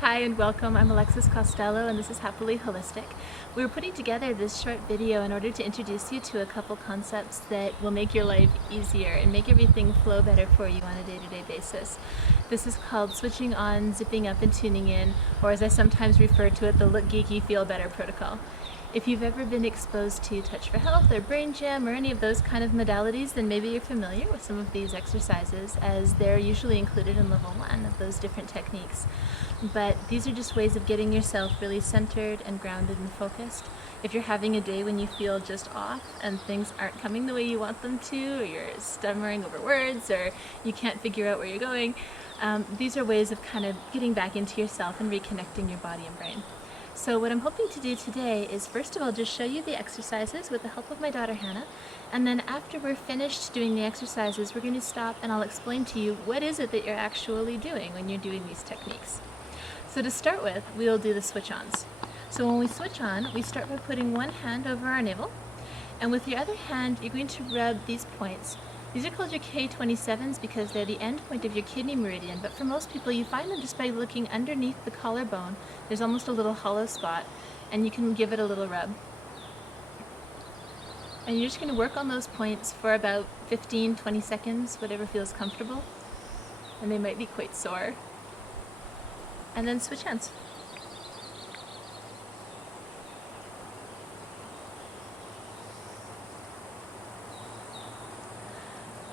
Hi and welcome, I'm Alexis Costello and this is Happily Holistic. We were putting together this short video in order to introduce you to a couple concepts that will make your life easier and make everything flow better for you on a day-to-day basis. This is called switching on, zipping up and tuning in, or as I sometimes refer to it, the Look Geeky Feel Better protocol. If you've ever been exposed to Touch for Health or Brain Gym or any of those kind of modalities, then maybe you're familiar with some of these exercises, as they're usually included in level 1 of those different techniques. But these are just ways of getting yourself really centered and grounded and focused. If you're having a day when you feel just off and things aren't coming the way you want them to, or you're stammering over words, or you can't figure out where you're going, these are ways of kind of getting back into yourself and reconnecting your body and brain. So what I'm hoping to do today is first of all just show you the exercises with the help of my daughter Hannah, and then after we're finished doing the exercises we're going to stop and I'll explain to you what is it that you're actually doing when you're doing these techniques. So to start with, we'll do the switch-ons. So when we switch on, we start by putting one hand over our navel, and with your other hand you're going to rub these points. These are called your K27s because they're the end point of your kidney meridian, but for most people you find them just by looking underneath the collarbone. There's almost a little hollow spot, and you can give it a little rub. And you're just going to work on those points for about 15-20 seconds, whatever feels comfortable, and they might be quite sore. And then switch hands.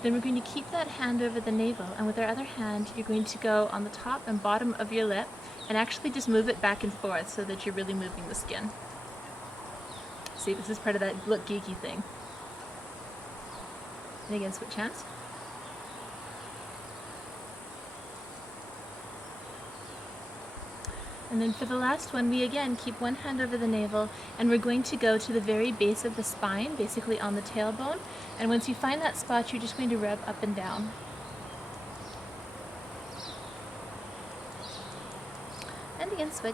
Then we're going to keep that hand over the navel, and with our other hand you're going to go on the top and bottom of your lip and actually just move it back and forth so that you're really moving the skin. See, this is part of that Look Geeky thing. And again, switch hands. And then for the last one, we again keep one hand over the navel, and we're going to go to the very base of the spine, basically on the tailbone. And once you find that spot, you're just going to rub up and down. And again, switch.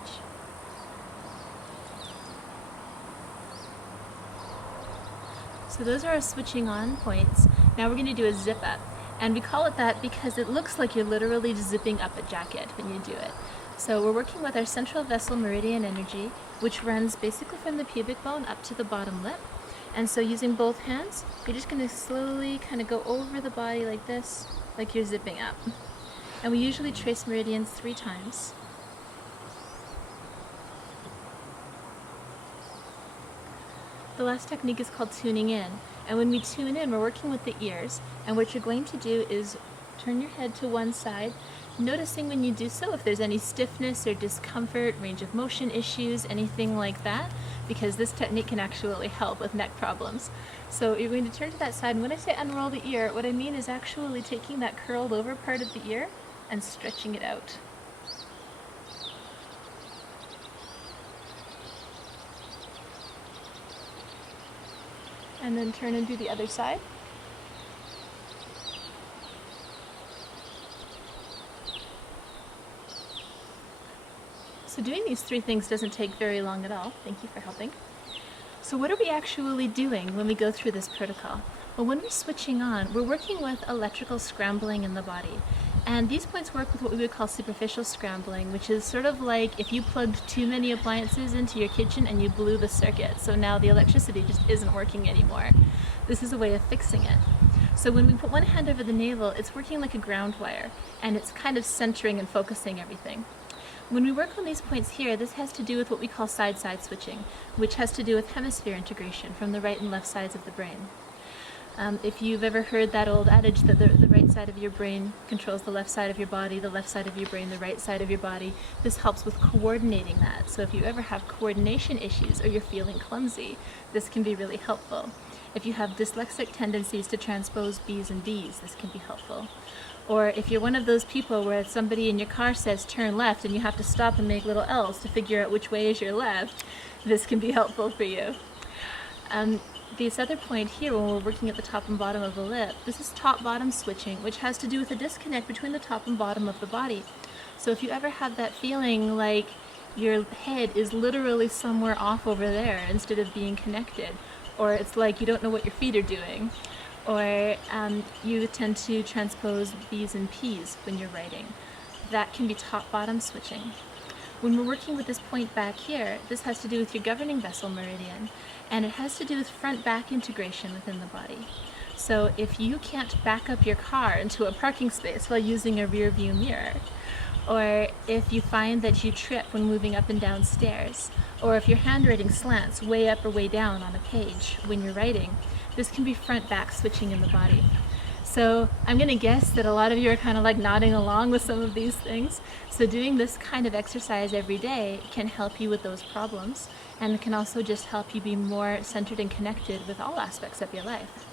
So those are our switching on points. Now we're going to do a zip up. And we call it that because it looks like you're literally just zipping up a jacket when you do it. So we're working with our central vessel meridian energy, which runs basically from the pubic bone up to the bottom lip. And so using both hands, you're just going to slowly kind of go over the body like this, like you're zipping up. And we usually trace meridians 3 times. The last technique is called tuning in. And when we tune in, we're working with the ears. And what you're going to do is turn your head to one side, noticing when you do so if there's any stiffness or discomfort, range of motion issues, anything like that, because this technique can actually help with neck problems. So you're going to turn to that side, and when I say unroll the ear, what I mean is actually taking that curled over part of the ear and stretching it out. And then turn and do the other side. So doing these 3 things doesn't take very long at all. Thank you for helping. So what are we actually doing when we go through this protocol? Well, when we're switching on, we're working with electrical scrambling in the body. And these points work with what we would call superficial scrambling, which is sort of like if you plugged too many appliances into your kitchen and you blew the circuit. So now the electricity just isn't working anymore. This is a way of fixing it. So when we put one hand over the navel, it's working like a ground wire, and it's kind of centering and focusing everything. When we work on these points here, this has to do with what we call side-side switching, which has to do with hemisphere integration from the right and left sides of the brain. If you've ever heard that old adage that the right side of your brain controls the left side of your body, the left side of your brain, the right side of your body, this helps with coordinating that. So if you ever have coordination issues or you're feeling clumsy, this can be really helpful. If you have dyslexic tendencies to transpose B's and B's, this can be helpful. Or if you're one of those people where somebody in your car says turn left and you have to stop and make little L's to figure out which way is your left, this can be helpful for you. This other point here, when we're working at the top and bottom of the lip, this is top-bottom switching, which has to do with a disconnect between the top and bottom of the body. So if you ever have that feeling like your head is literally somewhere off over there instead of being connected, or it's like you don't know what your feet are doing, or you tend to transpose B's and P's when you're writing. That can be top-bottom switching. When we're working with this point back here, this has to do with your governing vessel meridian, and it has to do with front-back integration within the body. So if you can't back up your car into a parking space while using a rear view mirror, or if you find that you trip when moving up and down stairs, or if your handwriting slants way up or way down on a page when you're writing, this can be front-back switching in the body. So I'm going to guess that a lot of you are kind of like nodding along with some of these things. So doing this kind of exercise every day can help you with those problems, and it can also just help you be more centered and connected with all aspects of your life.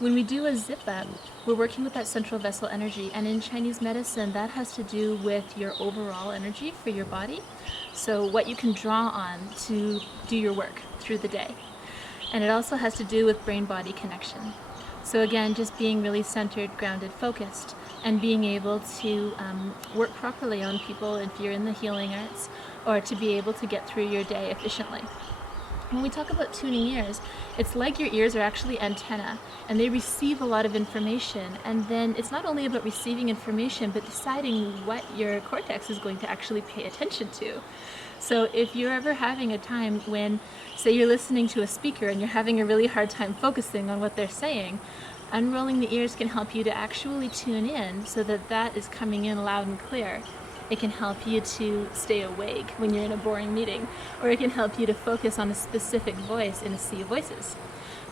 When we do a zip up, we're working with that central vessel energy, and in Chinese medicine that has to do with your overall energy for your body. So what you can draw on to do your work through the day. And it also has to do with brain-body connection. So again, just being really centered, grounded, focused, and being able to work properly on people if you're in the healing arts, or to be able to get through your day efficiently. When we talk about tuning ears, it's like your ears are actually antenna, and they receive a lot of information, and then it's not only about receiving information, but deciding what your cortex is going to actually pay attention to. So if you're ever having a time when, say you're listening to a speaker and you're having a really hard time focusing on what they're saying, unrolling the ears can help you to actually tune in so that that is coming in loud and clear. It can help you to stay awake when you're in a boring meeting, or it can help you to focus on a specific voice in a sea of voices.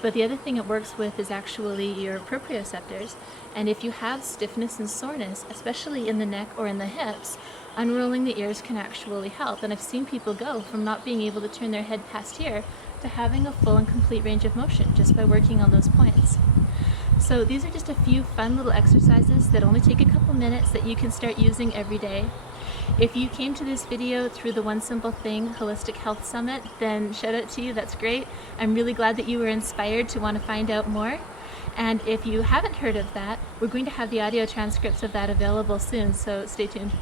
But the other thing it works with is actually your proprioceptors, and if you have stiffness and soreness, especially in the neck or in the hips, unrolling the ears can actually help. And I've seen people go from not being able to turn their head past here to having a full and complete range of motion just by working on those points. So these are just a few fun little exercises that only take a couple minutes that you can start using every day. If you came to this video through the One Simple Thing Holistic Health Summit, then shout out to you, that's great. I'm really glad that you were inspired to want to find out more. And if you haven't heard of that, we're going to have the audio transcripts of that available soon, so stay tuned.